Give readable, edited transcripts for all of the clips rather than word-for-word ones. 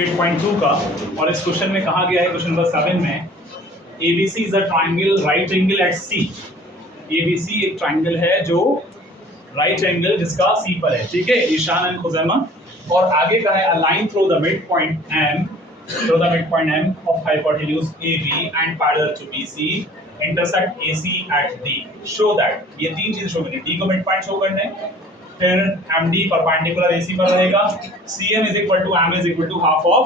8.2 का, और इस क्वेश्चन में कहा गया है क्वेश्चन नंबर 7 में ABC is a triangle right angle at C। ABC एक ट्राइंगल है जो राइट एंगल जिसका C पर है, ठीक है, ईशान एंड खुजैमा। और आगे का है a line through the mid point M of hypotenuse AB and parallel to BC intersect AC at D। Show that, ये तीन चीजें शो करनी, D को मिड पॉइंट शो करना है, फिर MD परपेंडिकुलर AC पर रहेगा, CM is equal to M is equal to half of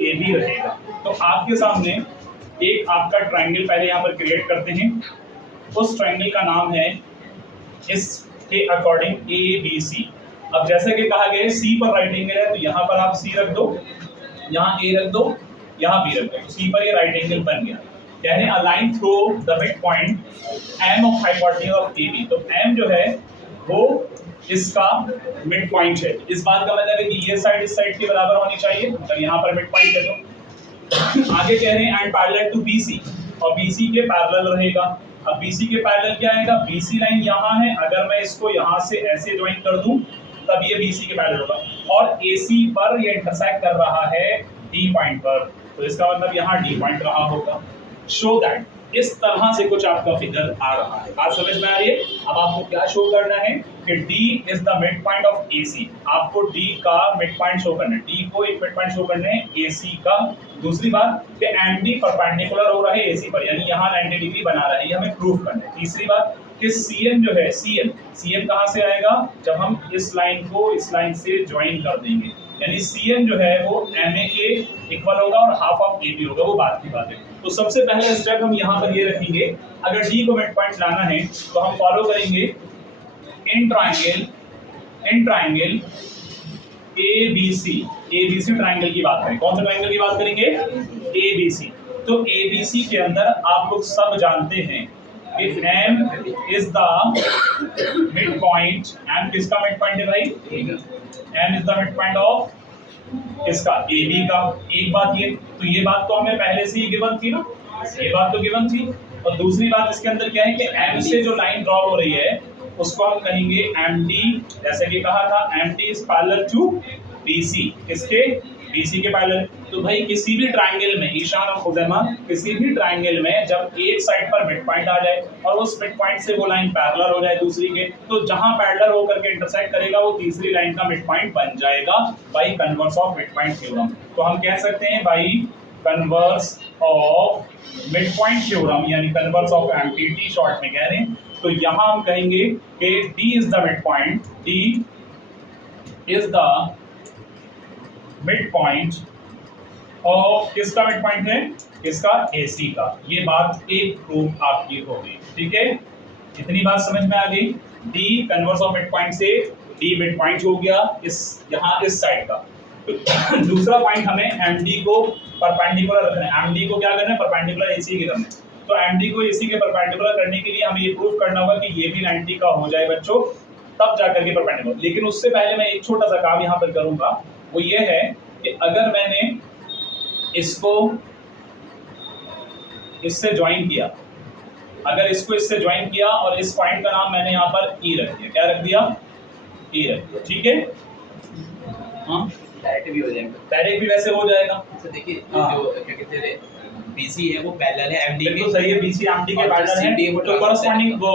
AB रहेगा। तो आपके सामने एक आपका ट्राइंगल पहले यहाँ पर क्रिएट करते हैं, उस ट्राइंगल का नाम है इसके अकॉर्डिंग ABC। अब जैसे कि कहा गया है C पर राइट एंगल है, तो यहाँ पर आप C रख दो, यहाँ A रख दो, यहाँ B रख दो, तो C पर ये राइट एंगल बन गया। यानी a line through the mid point M of hypotenuse of AB। तो M जो है वो इसका मिड पॉइंट है। इस बात का मतलब है कि ये साइड इस साइड के बराबर होनी चाहिए, तो यहाँ पर मिड पॉइंट है। तो आगे कह रहे हैं एंड पैरेलल टू BC, और BC के पैरेलल रहेगा। अब BC के पैरेलल क्या आएगा, BC लाइन यहाँ है, अगर मैं इसको यहाँ से ऐसे ज्वाइन कर दूं तब ये BC के पैरेलल होगा, और AC पर ये इंटरसेक्ट कर रहा है D पॉइंट पर, तो इसका मतलब यहाँ D पॉइंट रहा होगा। शो दैट, इस तरह से कुछ आपका फिगर आ रहा है। बात समझ में आ रही है? अब आपको क्या शो करना है कि D is the mid point of AC। आपको D का मिड पॉइंट शो करना है, D को एक मिड पॉइंट शो करना है AC का। दूसरी बात कि MD परपेंडिकुलर हो रहा है AC पर, यानी यहाँ 90 डिग्री बना रहा है, ये हमें प्रूव करना है। तीसरी बात कि CM जो है, CM कहाँ से आएगा, जब हम इस लाइन को इस लाइन से ज्वाइन कर देंगे, यानी CM जो है वो MA के इक्वल होगा और हाफ ऑफ AB होगा, वो बात की बात है। तो सबसे पहला स्टेप हम यहाँ पर ये रखेंगे, अगर D को मिड पॉइंट लाना है तो हम फॉलो करेंगे इन ट्राइंगल ABC ट्राइंगल की बात करें। कौन सा ट्राइंगल की बात करेंगे? ABC। तो ABC के अंदर आप लोग सब जानते हैं कि M is the mid point. M किसका मिड पॉइंट है भाई? M is the mid point of इसका AB का। एक बात ये, तो ये बात तो हमें पहले से ही गिवन थी ना, ये बात तो गिवन थी। और दूसरी बात इसके अंदर क्या है कि M से जो लाइन ड्रॉ हो रही है उसको हम कहेंगे MD, जैसे कि कहा था MD is parallel to BC। किसके? BC के पैरेलल। तो भाई किसी भी ट्राइंगल में, ईशान और खुजैमा, किसी भी ट्राइंगल में जब एक साइड पर मिड पॉइंट आ जाए और उस मिड पॉइंट से वो लाइन पैरेलल हो जाए दूसरी के, तो जहां पैरेलल होकर के इंटरसेक्ट करेगा वो तीसरी लाइन का मिड पॉइंट बन जाएगा by converse of mid point theorem. तो हम कह सकते हैं by converse of mid point theorem, यानी कन्वर्स ऑफ MPT शॉर्ट में कह रहे हैं। तो यहां हम कहेंगे कि D is the mid point, D is the mid point of, किसका मिड पॉइंट है? इसका AC का। ये बात एक प्रूफ आपकी हो गई, ठीक है, इतनी बात समझ में आ गई। D converse of mid point से D मिड पॉइंट हो गया इस यहाँ इस साइड का। तो दूसरा पॉइंट हमें MD को परपेंडिकुलर रखना है। MD को क्या करना है? परपेंडिकुलर AC के करना है। तो MD को AC के परपेंडिकुलर करने के लिए हमें ये प्रूफ करना होगा कि ये भी 90 का हो जाए बच्चों, तब जाकर के परपेंडिकुलर। लेकिन उससे पहले मैं एक छोटा सा काम यहाँ पर करूंगा, वो ये है कि अगर मैंने इसको इससे ज्वाइन किया, अगर इसको इससे ज्वाइन किया और इस पॉइंट का नाम मैंने यहाँ पर E रख दिया, क्या रख दिया? E रख दिया, ठीक है। हाँ, डायरेक्ट भी हो जाएगा, डायरेक्ट भी वैसे हो जाएगा। तो देखिए जो क्या कहते हैं BC है वो पैरेलल है MD के, तो सही है, BC MD के पैरेलल है, तो कॉरेस्पॉन्डिंग वो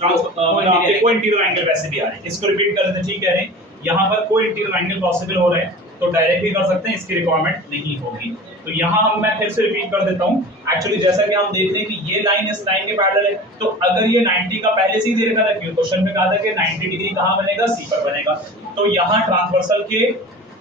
कोई इंटीरियर एंगल वैसे भी आ रहे हैं। इसको रिपीट कर देते हैं, ठीक कह रहे हैं, यहाँ पर कोई इंटीरियर एंगल पॉसिबल हो रहे हैं तो डायरेक्ट भी कर सकते हैं, इसकी रिक्वायरमेंट नहीं होगी। तो यहाँ हम मैं फिर से रिपीट कर देता हूँ। एक्चुअली जैसा कि हम देख रहे हैं कि ये लाइन इस लाइन के पैरेलल है, तो अगर ये 90 का पहले से ही दे रखा था, क्यों क्वेश्चन में कहा था कि 90 डिग्री कहाँ बनेगा? C पर बनेगा। तो यहाँ ट्रांसवर्सल के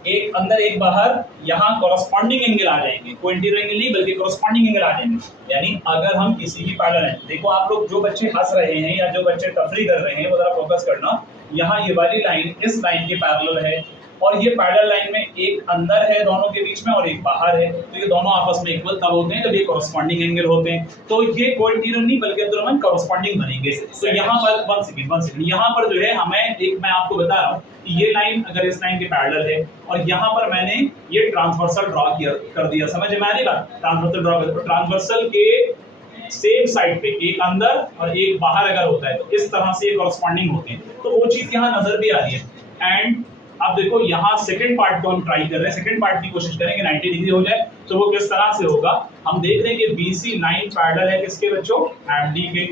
एक अंदर एक बाहर यहाँ कॉरेस्पॉन्डिंग एंगल आ जाएंगे, कोई इंटीरियर एंगल नहीं बल्कि कॉरेस्पॉन्डिंग एंगल आ जाएंगे। यानी अगर हम किसी भी पैरेलल है, देखो आप लोग जो बच्चे हंस रहे हैं या जो बच्चे तफरी कर रहे हैं वो जरा फोकस करना, यहाँ ये वाली लाइन इस लाइन के पैरेलल है और ये पैरेलल लाइन में एक अंदर है दोनों के बीच में और एक बाहर है, तो ये दोनों आपस में इक्वल तब होते हैं जब ये कॉरेस्पॉन्डिंग एंगल होते हैं। तो ये कोई इंटीरियर नहीं बल्कि अब्दुल कॉरेस्पॉन्डिंग बनेंगे। तो यहाँ पर वन सेकंड यहाँ पर जो है हमें एक, मैं आपको बता रहा हूँ कि ये लाइन अगर इस लाइन के पैरेलल है और यहाँ पर मैंने ये ट्रांसवर्सल ड्रॉ कर दिया, समझ में आ रही बात? ट्रांसवर्सल ड्रॉ कर, ट्रांसवर्सल के सेम साइड पे एक अंदर और एक बाहर अगर होता है तो इस तरह से कॉरेस्पॉन्डिंग होते हैं, तो वो चीज यहाँ नजर भी आ रही है। एंड अब देखो यहाँ सेकंड पार्ट को हम ट्राई कर रहे हैं, सेकंड पार्ट की कोशिश करेंगे 90 डिग्री हो जाए, तो वो किस तरह से होगा। हम देख रहे हैं कि BC लाइन पैरेलल है किसके बच्चों, MD के,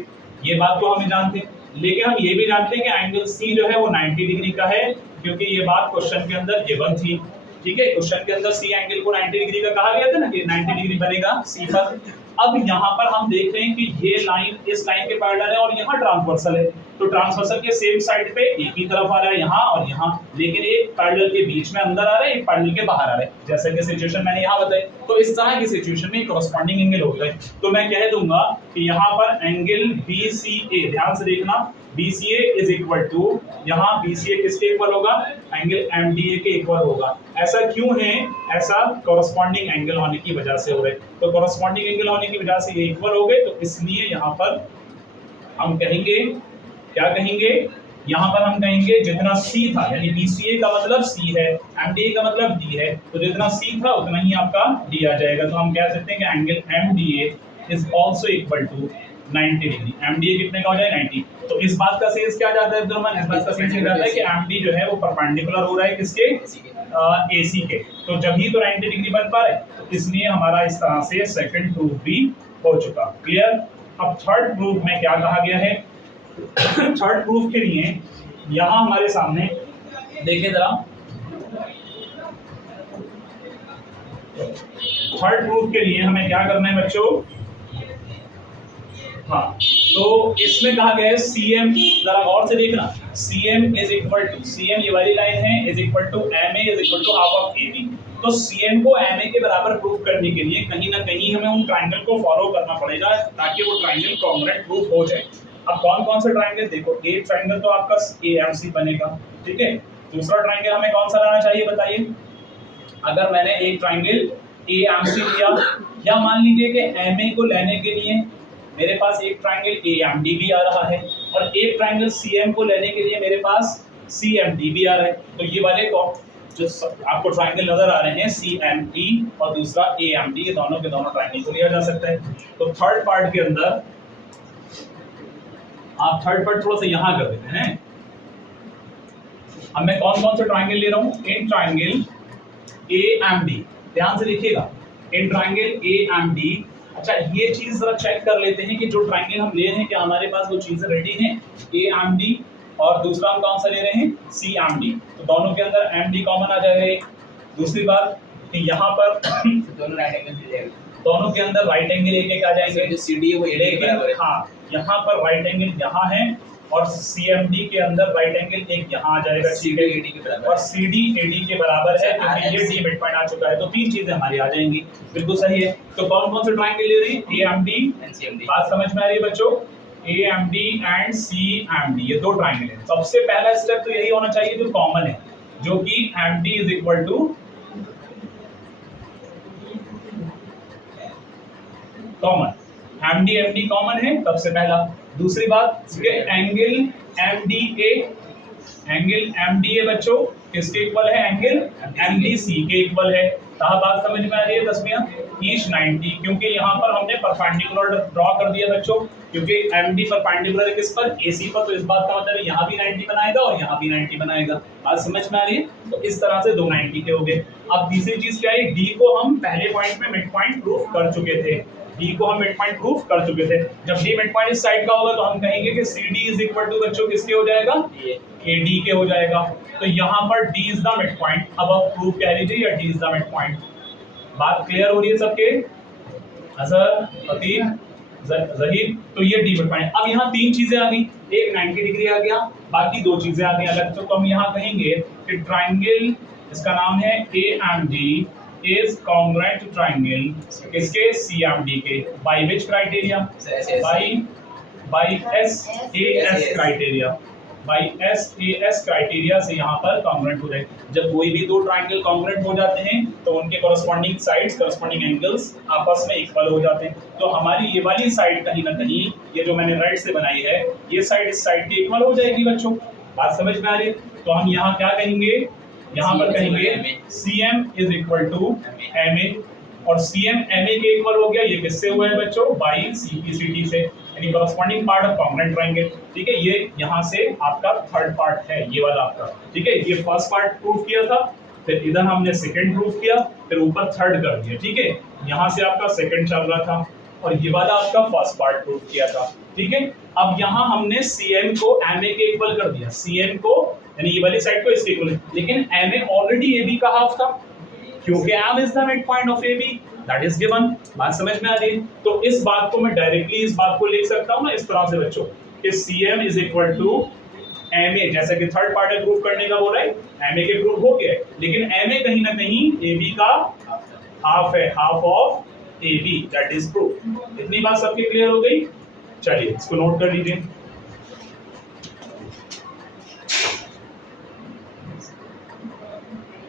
ये बात तो हमें जानते हैं, लेकिन हम ये भी जानते हैं कि एंगल C जो है वो 90 डिग्री का है, क्योंकि ये बात क्वेश्चन के अंदर गिवन थी। ठीक है, क्वेश्चन के अंदर C एंगल को 90 डिग्री का कहा गया था ना कि 90 डिग्री बनेगा C पर। अब यहाँ पर हम देख रहे हैं कि ये लाइन इस लाइन के पैरेलल है और यहाँ ट्रांसवर्सल है, तो ट्रांसवर्सल के सेम साइड पे एक ही तरफ आ रहा है यहाँ और यहाँ, लेकिन एक पैरेलल के बीच में अंदर आ रहा है, एक पैरेलल के बाहर आ रहा है, जैसे कि सिचुएशन मैंने यहाँ बताई। तो इस तरह की सिचुएशन में कॉरस्पॉन्डिंग एंगल हो गए, तो मैं कह दूंगा कि यहाँ पर एंगल BCA, ध्यान से देखना, BCA इज इक्वल टू, यहाँ BCA किसके इक्वल होगा, एंगल MDA के इक्वल होगा। ऐसा क्यों है, ऐसा कॉरस्पॉन्डिंग एंगल होने की वजह से हो गए, तो कॉरस्पॉन्डिंग एंगल होने की वजह से ये इक्वल हो गए, तो इसलिए यहाँ पर हम कहेंगे, क्या कहेंगे, यहाँ पर हम कहेंगे जितना C था, यानी BCA का मतलब C है, MDA का मतलब D है, तो जितना C था उतना ही आपका D आ जाएगा। तो हम कह सकते हैं कि angle MDA is also equal to 90 degree. MDA कितने का हो जाए, 90। तो इस बात का सेंस क्या जाता है अब्दुलरहमान, इस बात का सेंस ये जाता है कि MD जो है वो परपेंडिकुलर हो रहा है किसके, AC के, तो जब ही तो 90 डिग्री बन पा रहे, तो इसलिए हमारा इस तरह से सेकंड प्रूफ भी हो चुका। क्लियर। अब थर्ड प्रूफ में क्या कहा गया है, थर्ड प्रूफ के लिए यहां हमारे सामने देखिए जरा, थर्ड प्रूफ के लिए हमें क्या करना है बच्चों, हाँ, तो इसमें कहा गया है CM, जरा गौर से देखना, CM is equal to, CM ये वाली लाइन है, is equal to MA is equal to half of AB। तो CM को MA के बराबर प्रूफ करने के लिए कहीं ना कहीं हमें उन ट्राइंगल को फॉलो करना पड़ेगा ताकि वो ट्राइंगल कॉन्ग्रुएंट प्रूफ हो जाए। अब कौन कौन से ट्राइंगल, देखो एक ट्राइंगल तो आपका AMC बनेगा, ठीक है, दूसरा ट्राइंगल हमें कौन सा लाना चाहिए बताइए। अगर मैंने एक ट्राइंगल AMC लिया, या मान लीजिए कि MA को लेने के लिए मेरे पास एक ट्राइंगल AMD भी आ रहा है और एक ट्राइंगल CM को लेने के लिए मेरे पास CMD भी आ रहा है, तो ये वाले को जो आपको ट्राइंगल नजर आ रहे हैं CMD और दूसरा AMD, ये दोनों के दोनों ट्राइंगल को लिया जा सकता है। तो थर्ड पार्ट के अंदर आप थर्ड पार्ट थोड़ा सा यहाँ कर देते हैं। अब मैं कौन कौन से ट्राइंगल ले रहा हूँ, इन ट्राइंगल AMD, ध्यान से देखिएगा, इन ट्राइंगल AMD। अच्छा ये चीज जरा चेक कर लेते हैं कि जो ट्राइंगल हम ले रहे हैं क्या हमारे पास वो चीजें रेडी हैं, AMD और दूसरा हम कौन सा ले रहे हैं, CMD, तो दोनों के अंदर MD कॉमन आ जाएगा। दूसरी बात कि यहाँ पर दोनों राइट एंगल मिल जाएगा, दोनों के अंदर राइट एंगल एक आ जाएंगे, जो CD है वो AD के बराबर है। हाँ, यहाँ पर राइट एंगल यहाँ है और CMD के अंदर राइट एंगल एक यहाँ आ जाएगा, CD AD के बराबर और CD AD के बराबर है, क्योंकि ये D मिड पॉइंट आ चुका है, तो तीन चीजें हमारी आ जाएंगी। बिल्कुल सही है। तो कौन कौन से ट्राइंगल ले रही है, AMD एंड CMD, बात समझ में आ रही है बच्चों, AMD एंड CMD, ये दो ट्राइंगल है। सबसे पहला स्टेप तो यही होना चाहिए जो कॉमन है, जो कि MD is equal to common, MD common है सबसे पहला। दूसरी बात एंगल MDA, एंगल MDA बच्चों किसके इक्वल है, एंगल MDC के इक्वल है। कहा बात समझ में आ रही है दसमियां, ईच 90, क्योंकि यहाँ पर हमने परपेंडिकुलर ड्रॉ कर दिया बच्चों, क्योंकि MD परपेंडिकुलर है किस पर, AC पर, तो इस बात का मतलब है यहाँ भी 90 बनाएगा और यहाँ भी 90 बनाएगा। बात समझ में आ रही है। तो इस तरह से दो 90 के हो गए। अब तीसरी चीज क्या है, D को हम पहले पॉइंट में मिड पॉइंट प्रूफ कर चुके थे, D को हम मिड पॉइंट प्रूफ कर चुके थे। जब D मिड पॉइंट इस साइड का होगा तो हम कहेंगे कि CD इज इक्वल टू बच्चों किसके हो जाएगा, AD के हो जाएगा। तो यहाँ पर D is the mid point, अब आप प्रूफ कह लीजिए या D is the mid point. बात क्लियर हो रही है सबके, अजहर, अतीब, जहीर, तो ये D मिड पॉइंट। अब यहाँ तीन चीजें आ गई, एक 90 डिग्री आ गया, बाकी दो चीजें आ गई अलग। तो हम यहाँ कहेंगे कि ट्राइंगल, इसका नाम है AMD is congruent to triangle इसके CMD के by which criteria, by SAS criteria, by SAS criteria से यहाँ पर congruent हो जाए। जब कोई भी दो ट्राइंगल congruent हो जाते हैं तो उनके corresponding sides, corresponding angles आपस में इक्वल हो जाते हैं। तो हमारी ये वाली साइड कहीं ना कहीं, ये जो मैंने राइट से बनाई है, ये साइड इस साइड की इक्वल हो जाएगी बच्चों। बात समझ में आ रही है। तो हम यहाँ क्या कहेंगे, यहाँ पर कहेंगे CM is equal to MA, और CM MA के इक्वल हो गया, ये किससे हुआ है बच्चों, बाई CPCT से, यानी corresponding part of congruent triangle. ठीक है, ये यहाँ से आपका थर्ड पार्ट है, ये वाला आपका। ठीक है, ये फर्स्ट पार्ट प्रूव किया था, फिर इधर हमने सेकंड प्रूव किया, फिर ऊपर थर्ड कर दिया। ठीक है, यहाँ से आपका सेकंड चल रहा था और ये वाला आपका फर्स्ट पार्ट प्रूव किया था। ठीक है, अब यहाँ हमने CM को MA के इक्वल कर दिया, CM को यानी ये वाली साइड को इसके इक्वल, लेकिन MA ऑलरेडी AB का हाफ था, क्योंकि M is the mid point of AB, that is given. बात समझ में आ रही है? तो इस बात को मैं डायरेक्टली इस बात को लिख सकता हूँ ना इस तरह से बच्चों, कि CM is equal to MA, जैसा कि थर्ड पार्ट प्रूव करने का बोला है, MA के प्रूव हो गया, लेकिन MA कहीं ना कहीं AB का हाफ है, half of AB, that is proof. इतनी बात सबके क्लियर हो गई? चलिए इसको नोट कर लीजिए।